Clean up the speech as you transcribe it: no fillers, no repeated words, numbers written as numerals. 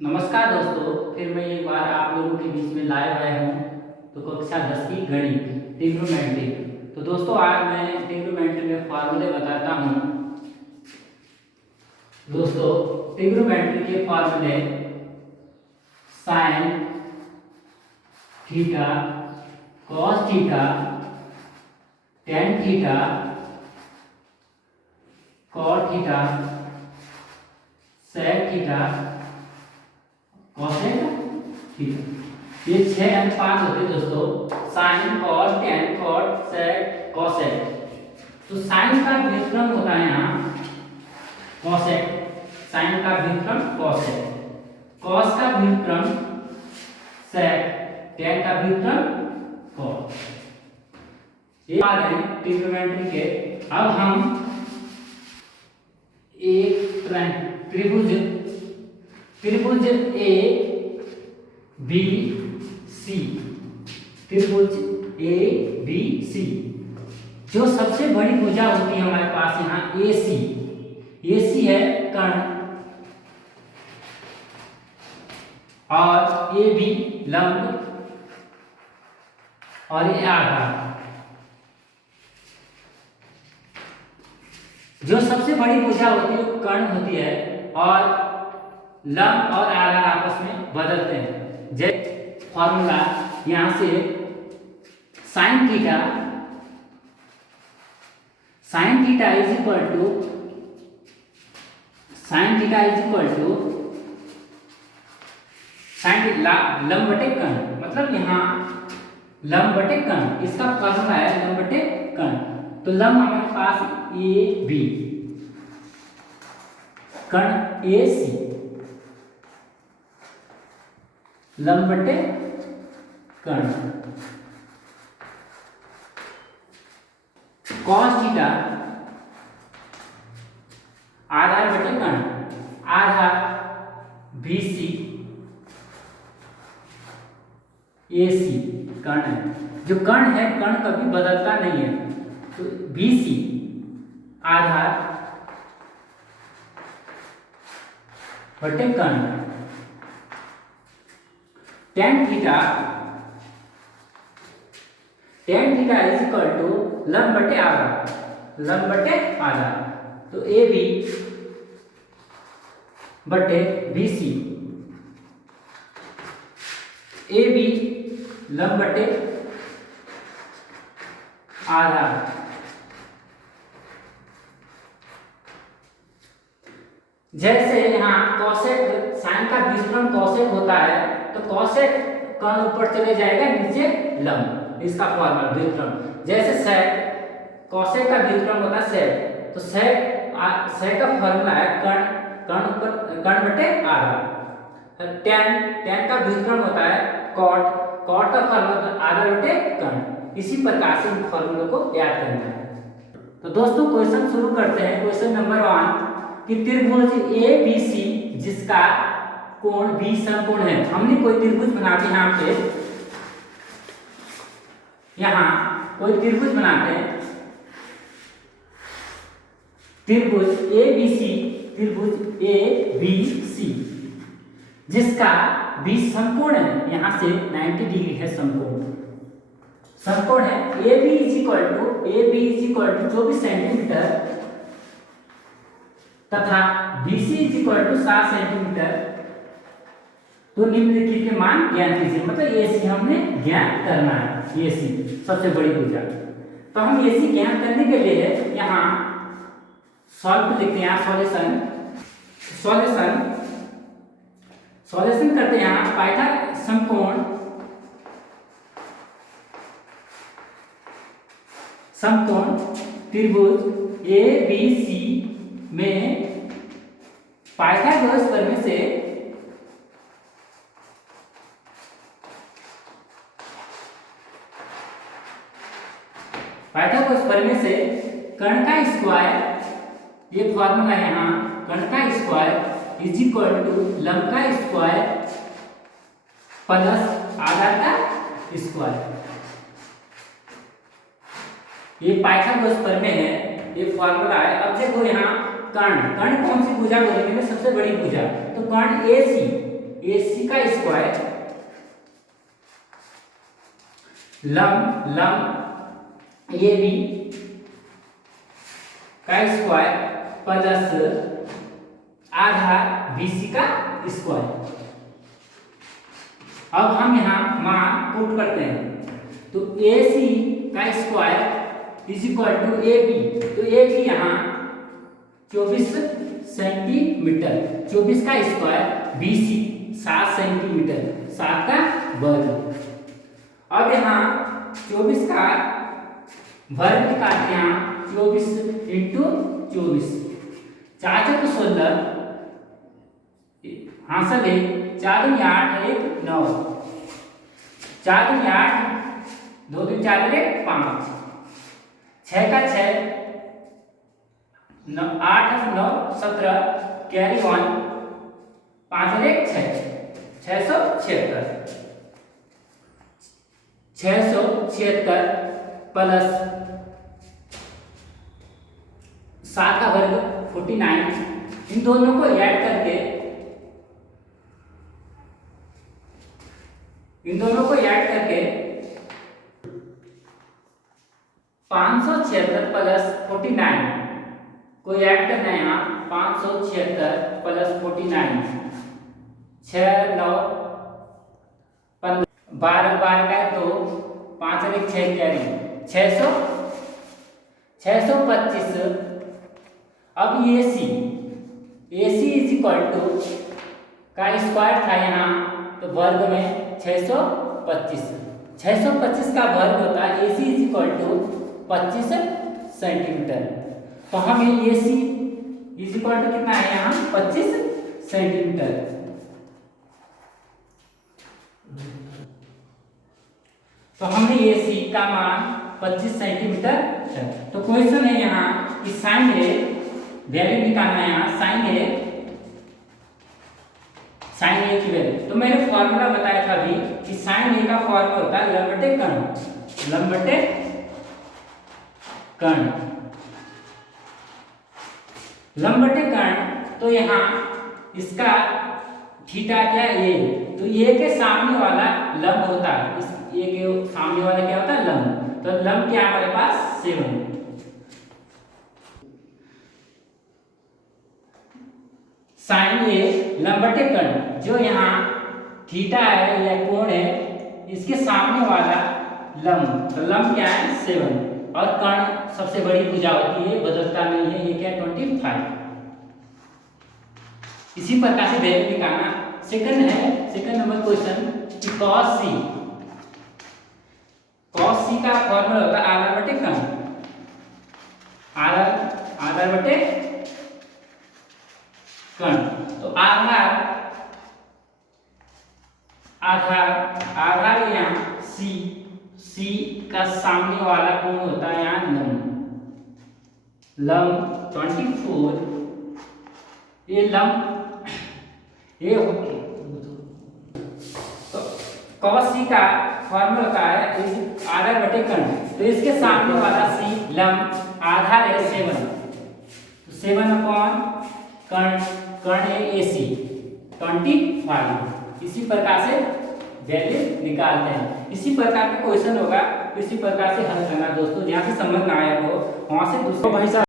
नमस्कार दोस्तों, फिर मैं एक बार आप लोगों के बीच में लाइव आया हूँ। तो कक्षा 10 की गणित ट्रिग्नोमेट्री। तो दोस्तों आज मैं ट्रिग्नोमेट्री में फार्मूले बताता हूँ। दोस्तों ट्रिग्नोमेट्री के फार्मूले sine theta, cos theta, tan theta, cot theta, sec theta, cosec theta, ये 6 अनुपात होते हैं दोस्तों। Sine, cos, tan, cot, sec, cosec. तो साइन का व्युत्क्रम होता है यहाँ कॉसेक, साइन का व्युत्क्रम कॉसेक, कॉस का व्युत्क्रम सेक, टेन का व्युत्क्रम कॉट। ये आ गए ट्रिग्नोमेट्री के। अब हम एक त्रिभुज ए बी सी, त्रिभुज ए बी सी, जो सबसे बड़ी भुजा होती है हमारे पास यहाँ ए सी है कर्ण, और ए बी लंब, और ये आधार। जो सबसे बड़ी भुजा होती है वो कर्ण होती है, और लंब और आधार आपस में बदलते हैं। जैसे फॉर्मूला यहां से sine theta is equal to sine लंब बटे कर्ण, मतलब यहाँ लंब बटे कर्ण, इसका फॉर्मूला है लंब बटे कर्ण। तो लंब हमारे पास ए बी, कर्ण ए सी, लंब बटे कर्ण। कॉस थीटा आधार बटे कर्ण, आधार बी सी ए सी कर्ण है। जो कर्ण है, कर्ण कभी बदलता नहीं है, तो बी सी आधार बटे कर्ण। Tan theta is equal to लंब बटे आधार, तो ए बी बटे बी सी, ए बी लंब बटे आधार। जैसे यहाँ कॉसेक, साइन का व्युत्क्रम कॉसेक होता है, तो कॉसेक कर्ण ऊपर चले जाएगा, नीचे लंब, इसका फॉर्मूला व्युत्क्रम। जैसे सेक, कॉसेक का व्युत्क्रम होता है सेक, तो सेक का फॉर्मूला है कर्ण बटे आधार। टेन का व्युत्क्रम होता है कॉट का फॉर्मूला आधार बटे कर्ण। इसी प्रकार से इन फॉर्मूलों को याद करना है। तो दोस्तों क्वेश्चन शुरू करते हैं। क्वेश्चन नंबर 1 कि त्रिभुज ए बी सी जिसका कोण बी समकोण है। हमने कोई त्रिभुज बनाते हैं, यहाँ कोई त्रिभुज बनाते हैं, त्रिभुज ए बी सी जिसका बी समकोण है, यहाँ से 90 डिग्री है समकोण है। A B is equal to 24 centimetre तथा BC is equal to 7 centimetre. तो निम्नलिखित के मान ज्ञात कीजिए, मतलब AC हमने ज्ञात करना है, AC सबसे बड़ी भुजा। तो हम AC ज्ञात करने के लिए यहाँ सॉल्व लिखते हैं, सॉल्यूशन करते हैं। यहाँ पाइथागोरस समकोण त्रिभुज ABC में पाइथागोरस प्रमेय से कर्ण का स्क्वायर, ये फॉर्मूला है यहाँ, कर्ण का स्क्वायर इज इक्वल टू लंब का स्क्वायर प्लस आधार का स्क्वायर। ये पाइथागोरस प्रमेय है, ये फॉर्मूला है। अब देखो यहाँ कर्ण कर्ण कौन सी भुजा बोलेंगे, सबसे बड़ी भुजा, तो कर्ण AC AC का स्क्वायर लंब AB का स्क्वायर प्लस आधा BC का स्क्वायर। अब हम यहाँ मान पुट करते हैं, तो AC का square is equal to AB, तो AB यहाँ 24 सेंटीमीटर, 24 का स्क्वायर BC 7 सेंटीमीटर, 7 का वर्ग। अब यहाँ 24 का वर्ग निकालते हैं, 24 इंटू 24, 4 चौक 16, हासिल है 4 दूनी 8 1 9, 4 दूनी 8, 2 दूनी 4 1 5, 6 का 6, 8 9 17, कैरी 1, 5 1 6, 676, 676 प्लस 7 का वर्ग 49, इन दोनों को ऐड करके 576 प्लस 49 को ऐड करना है यहाँ, 576 प्लस 49, 6 9 15, 12 12 का 2, 5 1 6 कैरी 625। अब AC इज इक्वल टू का स्क्वायर था यहाँ, तो वर्ग में 625, 625 का वर्ग होता है AC is equal to 25 centimetre. तो हमें AC इज इक्वल टू कितना है यहाँ, 25 सेंटीमीटर। तो हमने AC का मान 25 सेंटीमीटर है। तो क्वेश्चन है यहाँ कि साइन ए वैल्यू निकालना है, यहाँ साइन ए की वैल्यू। तो मैंने फॉर्मूला बताया था अभी कि साइन ए का फॉर्मूला होता है लंब बटे कर्ण, लंब बटे कर्ण, लंब बटे कर्ण। तो यहाँ इसका थीटा क्या ए, तो ए के सामने वाला लंब होता है, इस ए के सामने वाला क्या होता है, लंब। तो लंब क्या हमारे पास 7, साइन ए लंब बटे कर्ण, जो यहाँ थीटा है या कोण है, इसके सामने वाला लंब, तो लंब क्या है 7, और कर्ण सबसे बड़ी भुजा होती है, बदलता नहीं है, ये क्या 25। इसी प्रकार से वैल्यू निकालना। सेकंड नंबर क्वेश्चन कि cos c का फॉर्मूला होता है आधार बटे कर्ण, आधार बटे कर्ण। तो आधार यहाँ C का सामने वाला कोण होता है यहाँ लंब 24, ये लंब ये तो cos c का फॉर्मूला होता है इस आधार बटे कर्ण। तो इसके सामने वाला C लंब आधार है 7, तो 7 अपॉन कर्ण है AC 25। इसी प्रकार से वैल्यू निकालते हैं। इसी प्रकार का क्वेश्चन होगा, इसी प्रकार से हल करना दोस्तों, जहाँ से समझ ना आया हो वहां से दूसरे भाई साहब